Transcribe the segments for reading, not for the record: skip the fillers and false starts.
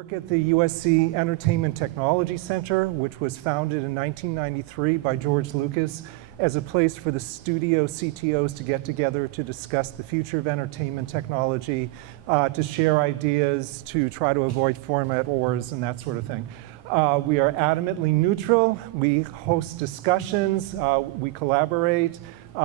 work at the USC Entertainment Technology Center, which was founded in 1993 by George Lucas as a place for the studio CTOs to get together to discuss the future of entertainment technology, to share ideas, to try to avoid format wars and that sort of thing. We are adamantly neutral. We host discussions. We collaborate.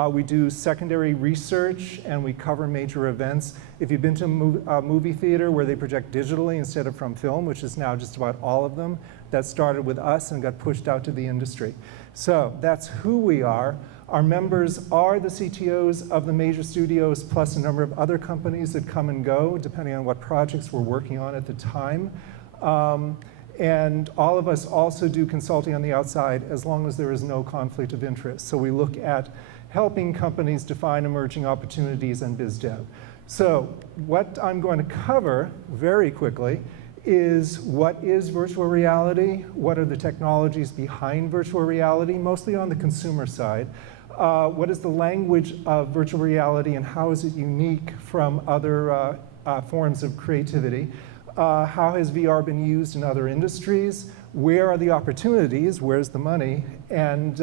We do secondary research, and we cover major events. If you've been to a movie theater where they project digitally instead of from film, which is now just about all of them, that started with us and got pushed out to the industry. So that's who we are. Our members are the CTOs of the major studios, plus a number of other companies that come and go, depending on what projects we're working on at the time. And all of us also do consulting on the outside as long as there is no conflict of interest. So we look at helping companies define emerging opportunities and biz dev. So what I'm going to cover very quickly is what is virtual reality, what are the technologies behind virtual reality, mostly on the consumer side, what is the language of virtual reality and how is it unique from other forms of creativity, how has VR been used in other industries, where are the opportunities, where's the money, and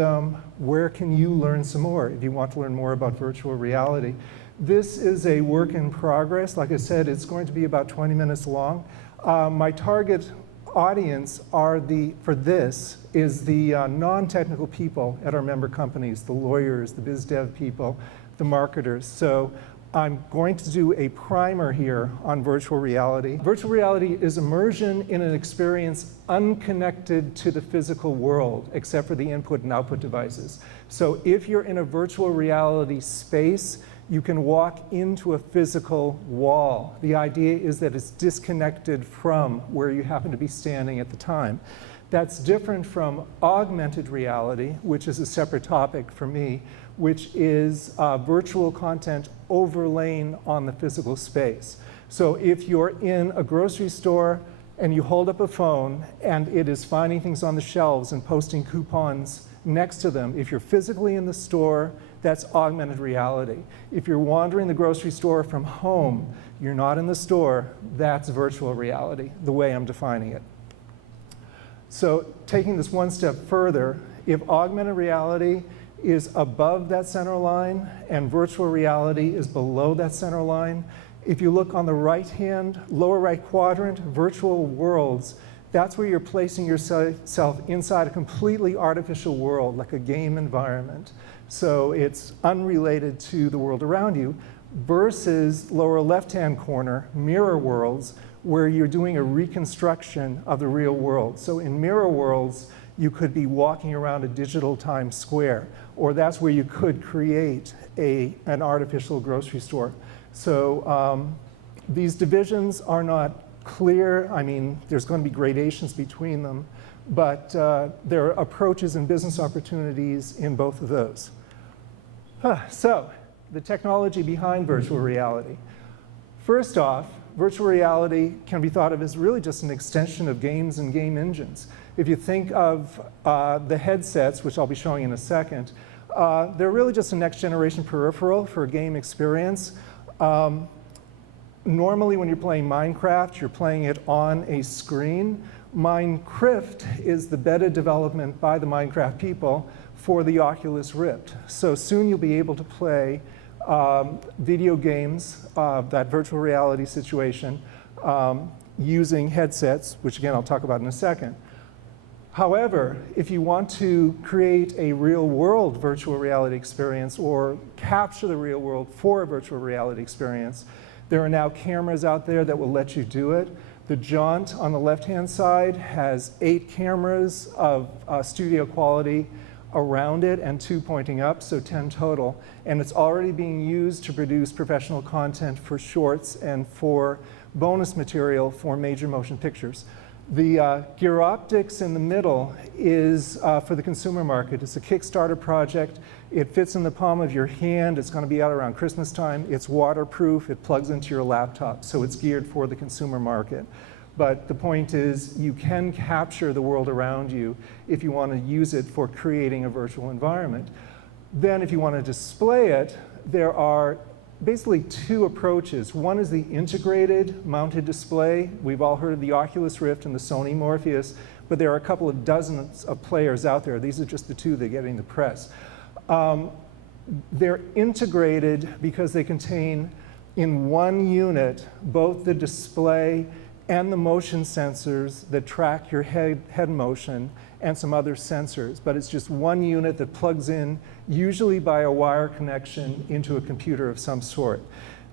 where can you learn some more if you want to learn more about virtual reality. This is a work in progress. Like I said, it's going to be about 20 minutes long. My target audience for this is the non-technical people at our member companies, the lawyers, the biz dev people, the marketers. So I'm going to do a primer here on virtual reality. Virtual reality is immersion in an experience unconnected to the physical world, except for the input and output devices. So if you're in a virtual reality space, you can walk into a physical wall. The idea is that it's disconnected from where you happen to be standing at the time. That's different from augmented reality, which is a separate topic for me, which is virtual content overlaying on the physical space. So if you're in a grocery store and you hold up a phone and it is finding things on the shelves and posting coupons next to them, if you're physically in the store, that's augmented reality. If you're wandering the grocery store from home, you're not in the store, that's virtual reality, the way I'm defining it. So taking this one step further, if augmented reality is above that center line and virtual reality is below that center line, if you look on the right-hand, lower right quadrant, virtual worlds, that's where you're placing yourself inside a completely artificial world, like a game environment. So it's unrelated to the world around you, versus lower left-hand corner, mirror worlds, where you're doing a reconstruction of the real world. So in mirror worlds, you could be walking around a digital Times Square, or that's where you could create an artificial grocery store. So these divisions are not clear. I mean, there's going to be gradations between them, but there are approaches and business opportunities in both of those. So the technology behind virtual reality. First off, virtual reality can be thought of as really just an extension of games and game engines. If you think of the headsets, which I'll be showing in a second, they're really just a next generation peripheral for a game experience. Normally when you're playing Minecraft, you're playing it on a screen. Minecraft is the beta development by the Minecraft people for the Oculus Rift. So soon you'll be able to play video games, that virtual reality situation, using headsets, which again I'll talk about in a second. However, if you want to create a real-world virtual reality experience or capture the real world for a virtual reality experience, there are now cameras out there that will let you do it. The Jaunt on the left-hand side has 8 cameras of studio quality around it and 2 pointing up, so 10 total. And it's already being used to produce professional content for shorts and for bonus material for major motion pictures. The Gear Optics in the middle is for the consumer market. It's a Kickstarter project. It fits in the palm of your hand. It's going to be out around Christmas time. It's waterproof. It plugs into your laptop, so it's geared for the consumer market. But the point is, you can capture the world around you if you want to use it for creating a virtual environment. Then if you want to display it, there are basically two approaches. One is the integrated mounted display. We've all heard of the Oculus Rift and the Sony Morpheus, but there are a couple of dozens of players out there. These are just the two that are getting the press. They're integrated because they contain in one unit both the display and the motion sensors that track your head motion and some other sensors. But it's just one unit that plugs in, usually by a wire connection, into a computer of some sort.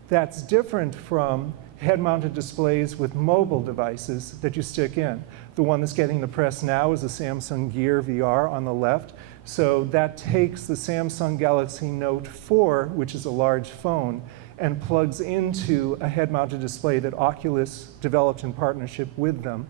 That's different from head-mounted displays with mobile devices that you stick in. The one that's getting the press now is the Samsung Gear VR on the left. So that takes the Samsung Galaxy Note 4, which is a large phone, and plugs into a head-mounted display that Oculus developed in partnership with them.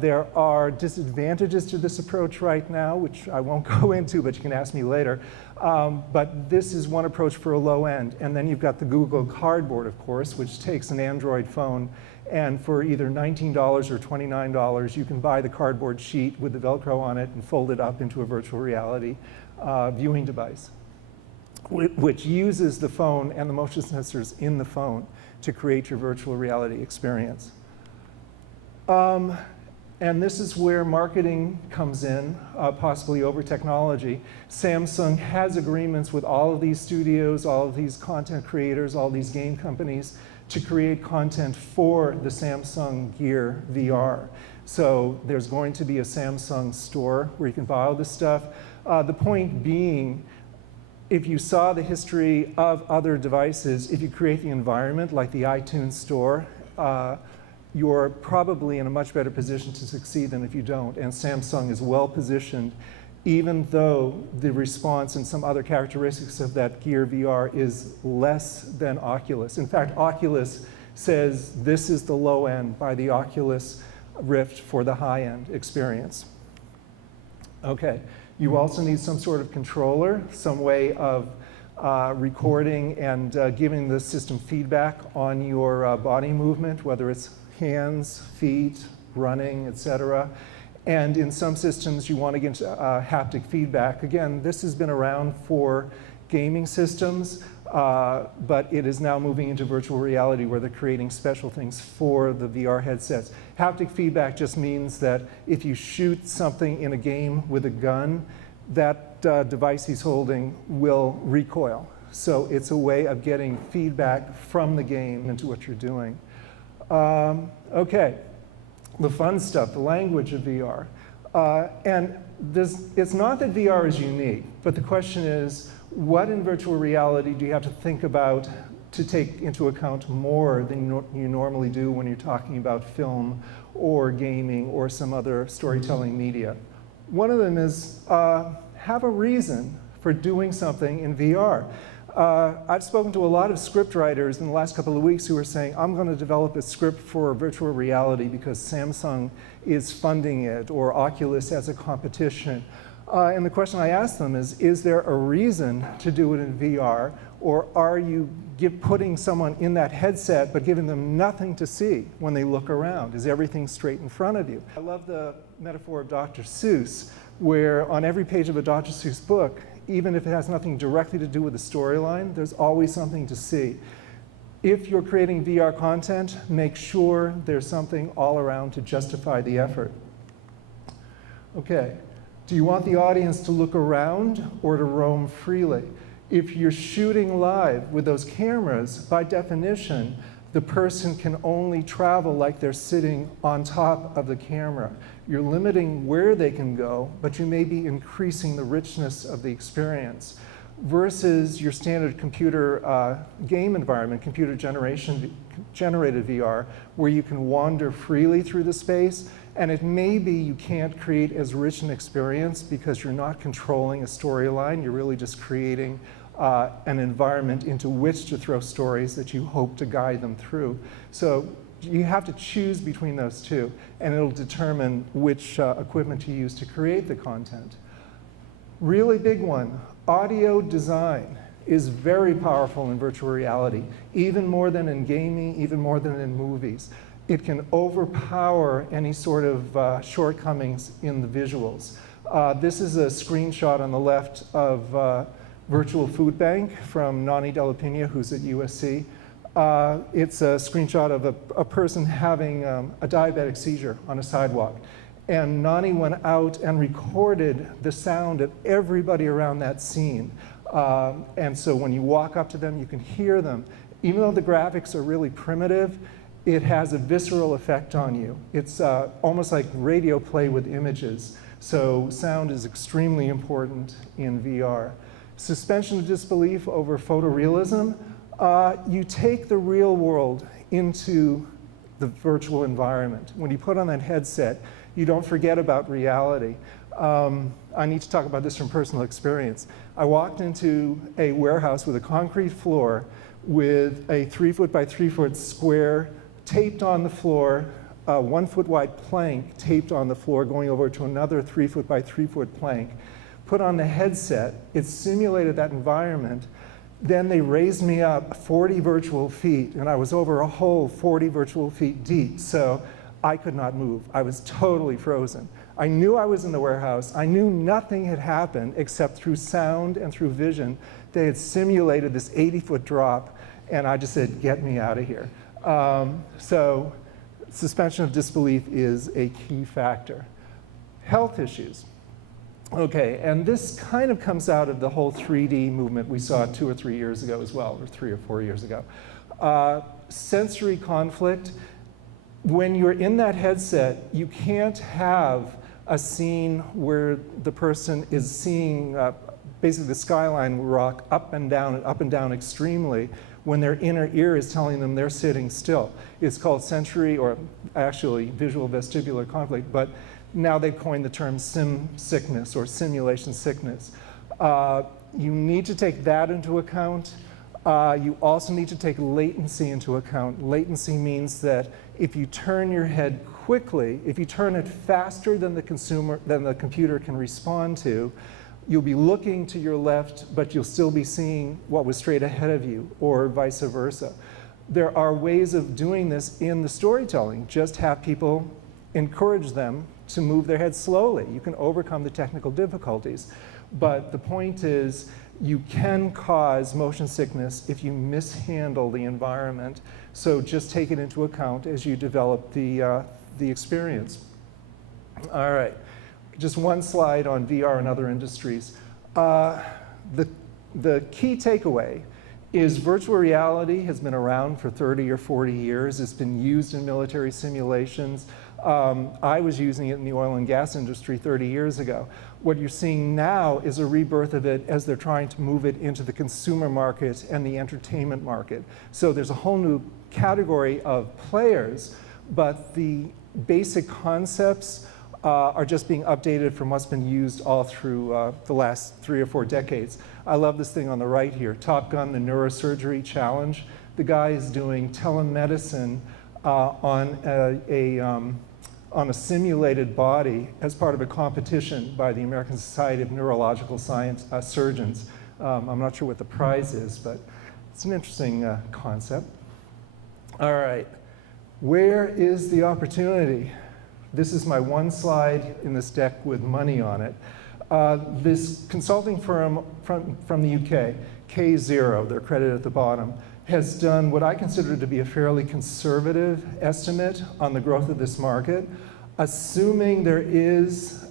There are disadvantages to this approach right now, which I won't go into, but you can ask me later. But this is one approach for a low end. And then you've got the Google Cardboard, of course, which takes an Android phone, and for either $19 or $29, you can buy the cardboard sheet with the Velcro on it and fold it up into a virtual reality viewing device, which uses the phone and the motion sensors in the phone to create your virtual reality experience. And this is where marketing comes in, possibly over technology. Samsung has agreements with all of these studios, all of these content creators, all these game companies to create content for the Samsung Gear VR. So there's going to be a Samsung store where you can buy all this stuff. The point being, if you saw the history of other devices, if you create the environment like the iTunes store, you're probably in a much better position to succeed than if you don't. And Samsung is well positioned, even though the response and some other characteristics of that Gear VR is less than Oculus. In fact, Oculus says this is the low end by the Oculus Rift for the high-end experience. Okay, you also need some sort of controller, some way of recording and giving the system feedback on your body movement, whether it's hands, feet, running, etc. And in some systems, you want to get haptic feedback. Again, this has been around for gaming systems, but it is now moving into virtual reality where they're creating special things for the VR headsets. Haptic feedback just means that if you shoot something in a game with a gun, that device he's holding will recoil. So it's a way of getting feedback from the game into what you're doing. Okay, the fun stuff, the language of VR. And it's not that VR is unique, but the question is, what in virtual reality do you have to think about to take into account more than you normally do when you're talking about film or gaming or some other storytelling media? One of them is have a reason for doing something in VR. I've spoken to a lot of script writers in the last couple of weeks who are saying, I'm going to develop a script for virtual reality because Samsung is funding it or Oculus has a competition. And the question I ask them is there a reason to do it in VR, or are you putting someone in that headset but giving them nothing to see when they look around? Is everything straight in front of you? I love the metaphor of Dr. Seuss, where on every page of a Dr. Seuss book, even if it has nothing directly to do with the storyline, there's always something to see. If you're creating VR content, make sure there's something all around to justify the effort. Okay, do you want the audience to look around or to roam freely? If you're shooting live with those cameras, by definition, the person can only travel like they're sitting on top of the camera. You're limiting where they can go, but you may be increasing the richness of the experience versus your standard computer game environment, computer-generated VR, where you can wander freely through the space. And it may be you can't create as rich an experience because you're not controlling a storyline. You're really just creating an environment into which to throw stories that you hope to guide them through. So you have to choose between those two, and it'll determine which equipment to use to create the content. Really big one, audio design is very powerful in virtual reality, even more than in gaming, even more than in movies. It can overpower any sort of shortcomings in the visuals. This is a screenshot on the left of virtual food bank from Nani Della, who's at USC. It's a screenshot of a person having a diabetic seizure on a sidewalk. And Nani went out and recorded the sound of everybody around that scene. And so when you walk up to them, you can hear them. Even though the graphics are really primitive, it has a visceral effect on you. It's almost like radio play with images. So sound is extremely important in VR. Suspension of disbelief over photorealism. You take the real world into the virtual environment. When you put on that headset, you don't forget about reality. I need to talk about this from personal experience. I walked into a warehouse with a concrete floor with a 3-foot by 3-foot square taped on the floor, a 1-foot wide plank taped on the floor going over to another 3-foot by 3-foot plank. Put on the headset, it simulated that environment. Then they raised me up 40 virtual feet, and I was over a hole 40 virtual feet deep, so I could not move. I was totally frozen. I knew I was in the warehouse. I knew nothing had happened except through sound and through vision. They had simulated this 80-foot drop, and I just said, get me out of here. So suspension of disbelief is a key factor. Health issues. Okay, and this kind of comes out of the whole 3D movement we saw 2 or 3 years ago as well, or 3 or 4 years ago. Sensory conflict. When you're in that headset, you can't have a scene where the person is seeing basically the skyline rock up and down extremely when their inner ear is telling them they're sitting still. It's called sensory, or actually visual vestibular conflict, but now they've coined the term sim sickness or simulation sickness. You need to take that into account. You also need to take latency into account. Latency means that if you turn your head quickly, if you turn it faster than the computer can respond to, you'll be looking to your left, but you'll still be seeing what was straight ahead of you, or vice versa. There are ways of doing this in the storytelling. Just have people encourage them to move their heads slowly. You can overcome the technical difficulties. But the point is, you can cause motion sickness if you mishandle the environment. So just take it into account as you develop the experience. All right, just one slide on VR and other industries. The key takeaway is virtual reality has been around for 30 or 40 years. It's been used in military simulations. I was using it in the oil and gas industry 30 years ago. What you're seeing now is a rebirth of it as they're trying to move it into the consumer market and the entertainment market. So there's a whole new category of players, but the basic concepts are just being updated from what's been used all through the last 3 or 4 decades. I love this thing on the right here, Top Gun, the Neurosurgery Challenge. The guy is doing telemedicine on a simulated body as part of a competition by the American Society of Neurological Science Surgeons. I'm not sure what the prize is, but it's an interesting concept. All right, where is the opportunity? This is my one slide in this deck with money on it. This consulting firm from the UK, K0, they're credited at the bottom, has done what I consider to be a fairly conservative estimate on the growth of this market, assuming there is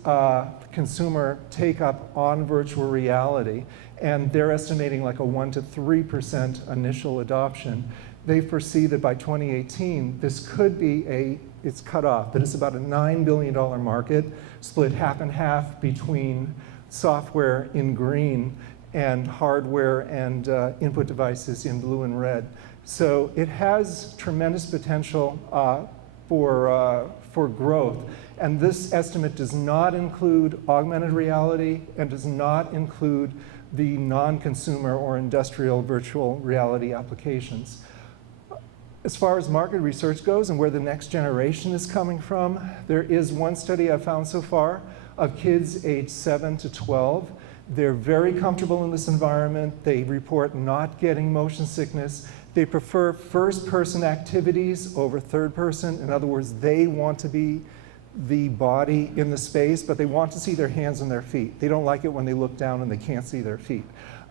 consumer take-up on virtual reality, and they're estimating like a 1 to 3% initial adoption. They foresee that by 2018, this could be it's cut off, but it's about a $9 billion market, split half and half between software in green and hardware and input devices in blue and red. So it has tremendous potential for growth. And this estimate does not include augmented reality and does not include the non-consumer or industrial virtual reality applications. As far as market research goes and where the next generation is coming from, there is one study I've found so far of kids aged 7 to 12. They're very comfortable in this environment. They report not getting motion sickness. They prefer first-person activities over third-person. In other words, they want to be the body in the space, but they want to see their hands and their feet. They don't like it when they look down and they can't see their feet.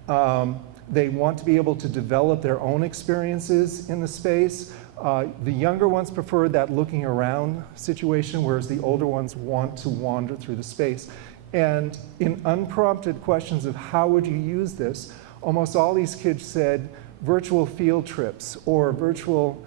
They want to be able to develop their own experiences in the space. The younger ones prefer that looking around situation, whereas the older ones want to wander through the space. And in unprompted questions of how would you use this, almost all these kids said virtual field trips or virtual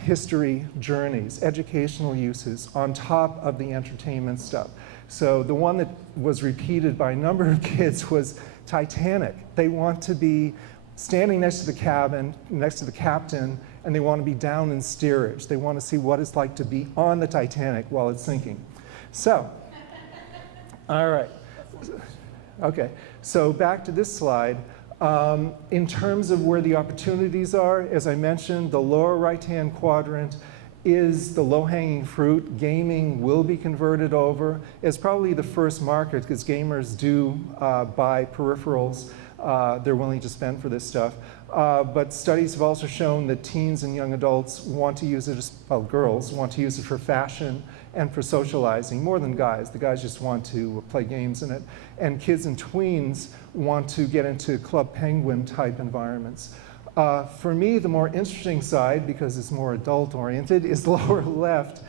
history journeys, educational uses on top of the entertainment stuff. So the one that was repeated by a number of kids was Titanic. They want to be standing next to the cabin, next to the captain, and they want to be down in steerage. They want to see what it's like to be on the Titanic while it's sinking. So, all right. Okay, so back to this slide. In terms of where the opportunities are, as I mentioned, the lower right-hand quadrant is the low-hanging fruit. Gaming will be converted over. It's probably the first market because gamers do buy peripherals they're willing to spend for this stuff. But studies have also shown that teens and young adults want to use it, well, girls want to use it for fashion and for socializing, more than guys. The guys just want to play games in it. And kids and tweens want to get into Club Penguin type environments. For me, the more interesting side, because it's more adult-oriented, is the lower left.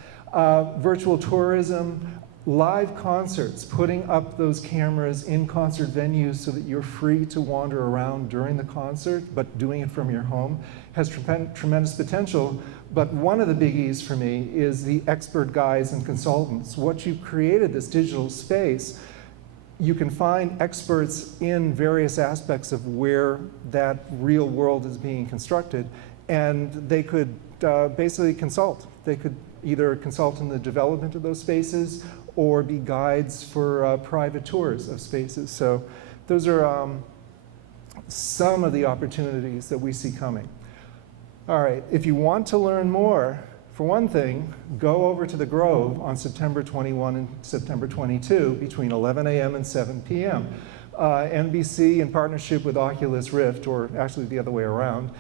Virtual tourism, live concerts, putting up those cameras in concert venues so that you're free to wander around during the concert, but doing it from your home, has tremendous potential. But one of the biggies for me is the expert guides and consultants. What you've created, this digital space, you can find experts in various aspects of where that real world is being constructed, and they could basically consult. They could either consult in the development of those spaces or be guides for private tours of spaces. So those are some of the opportunities that we see coming. All right, if you want to learn more, for one thing, go over to the Grove on September 21 and September 22 between 11 a.m. and 7 p.m. NBC, in partnership with Oculus Rift, or actually the other way around,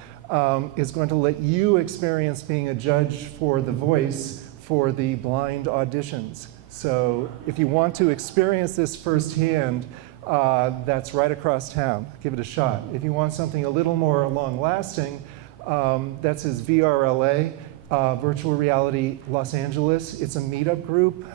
is going to let you experience being a judge for The Voice for the blind auditions. So if you want to experience this firsthand, that's right across town. Give it a shot. If you want something a little more long-lasting, that's his VRLA, Virtual Reality Los Angeles. It's a meetup group.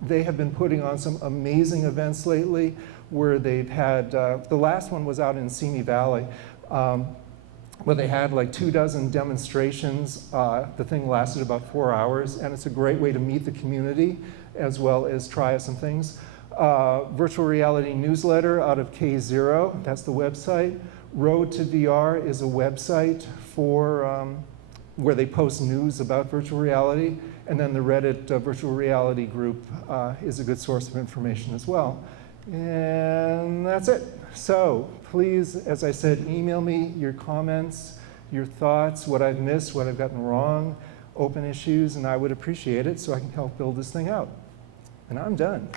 They have been putting on some amazing events lately where they've had, the last one was out in Simi Valley, where they had like 24 demonstrations. The thing lasted about 4 hours, and it's a great way to meet the community as well as try out some things. Virtual Reality Newsletter out of K0, that's the website. Road to VR is a website for where they post news about virtual reality, and then the Reddit virtual reality group is a good source of information as well. And that's it. So please, as I said, email me your comments, your thoughts, what I've missed, what I've gotten wrong, open issues, and I would appreciate it so I can help build this thing out. And I'm done.